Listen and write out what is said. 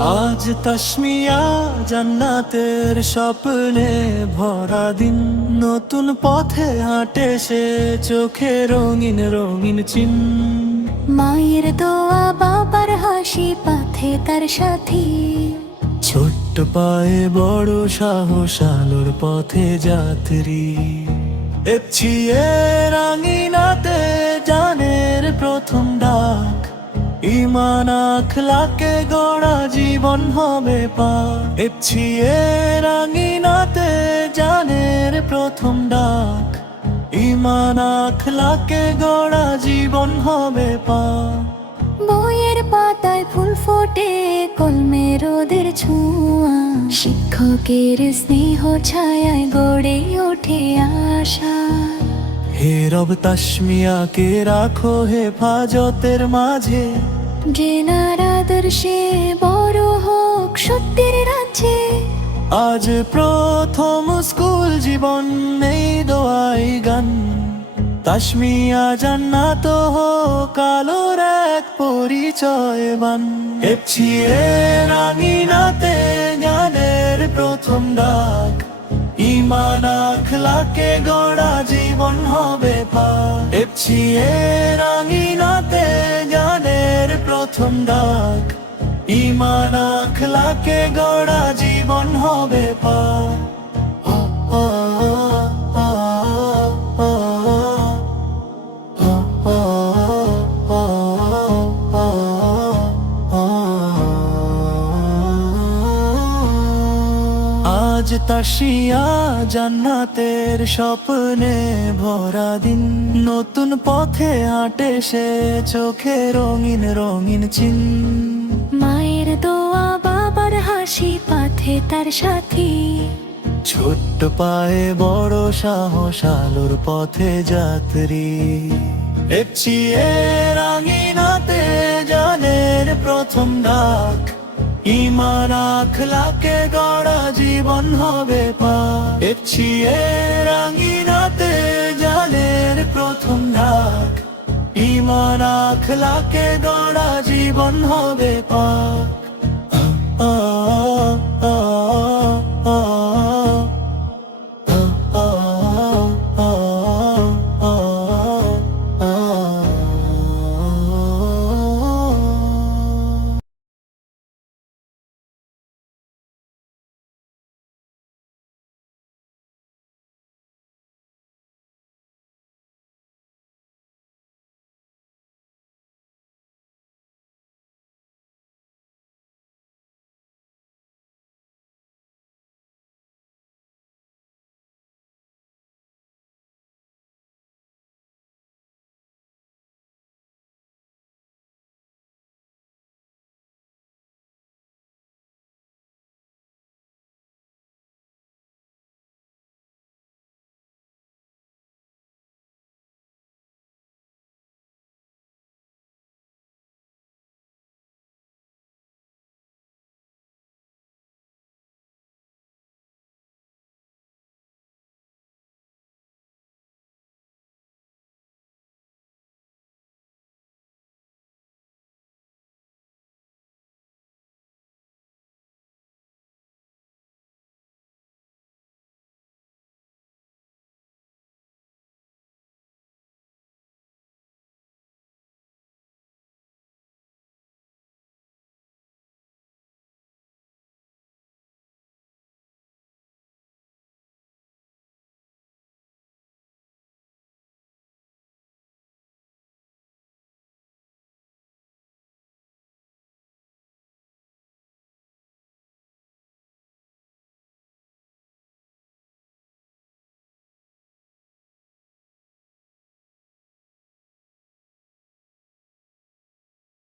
আজ তসমিয়া জান্নাতের স্বপ্নে ভরা দিন। নতুন পথে হাঁটে সে চোখে রঙিন রঙিন চিন। মায়ের দোয়া বাবার হাসি পাথে তার সাথী। ছোট্ট পায়ে বড় সাহস আলোর পথে যাত্রী। এপছি রাঙিনাতে জানের প্রথম ইমান আখলাকে গড়া জীবন হবে পা এপছি রাঙিনাতে জানের প্রথম ডাক। ইমান আখলাকে গড়া জীবন হবে পা বইয়ের পাতায় ফুল ফোটে কলমে রোদের ছোঁয়া। শিক্ষকের স্নেহ ছায়ায় গড়ে ওঠে আশা। হে রব তাসমিয়াকে রাখো হেফাজতের মাঝে। জেনার আদর্শে বড় হোক সত্যের রাজ্যে। আজ প্রথম স্কুল জীবন নেই দোয়াই গান। তাসমিয়া জান্নাত হোক আলোর এক পরিচয় বান। এপছি রাঙিনাতে জ্ঞানের প্রথম ডাক। ইমান আখলাকে গড়া জীবন হবে পা এপছি প্রথম ডাক ইমান আখলাকে গড়া জীবন হবে পা আজ তাসিয়া জান্নাতের স্বপ্নে ভরা দিন। নতুন পথে হাঁটে সে চোখে রঙিন রঙিন চিন। মায়ের দোয়া বাবার হাসি পাথে তার সাথী। ছোট্ট পায়ে বড় সাহস আলোর পথে যাত্রী। এপছি রাঙিনাতে জানের প্রথম ডাক। ইমান আখলাকে গড়া জীবন হবে পা এপছি রাঙিনাতে জানের প্রথম ডাক ইমান আখলাকে গড়া জীবন হবে পা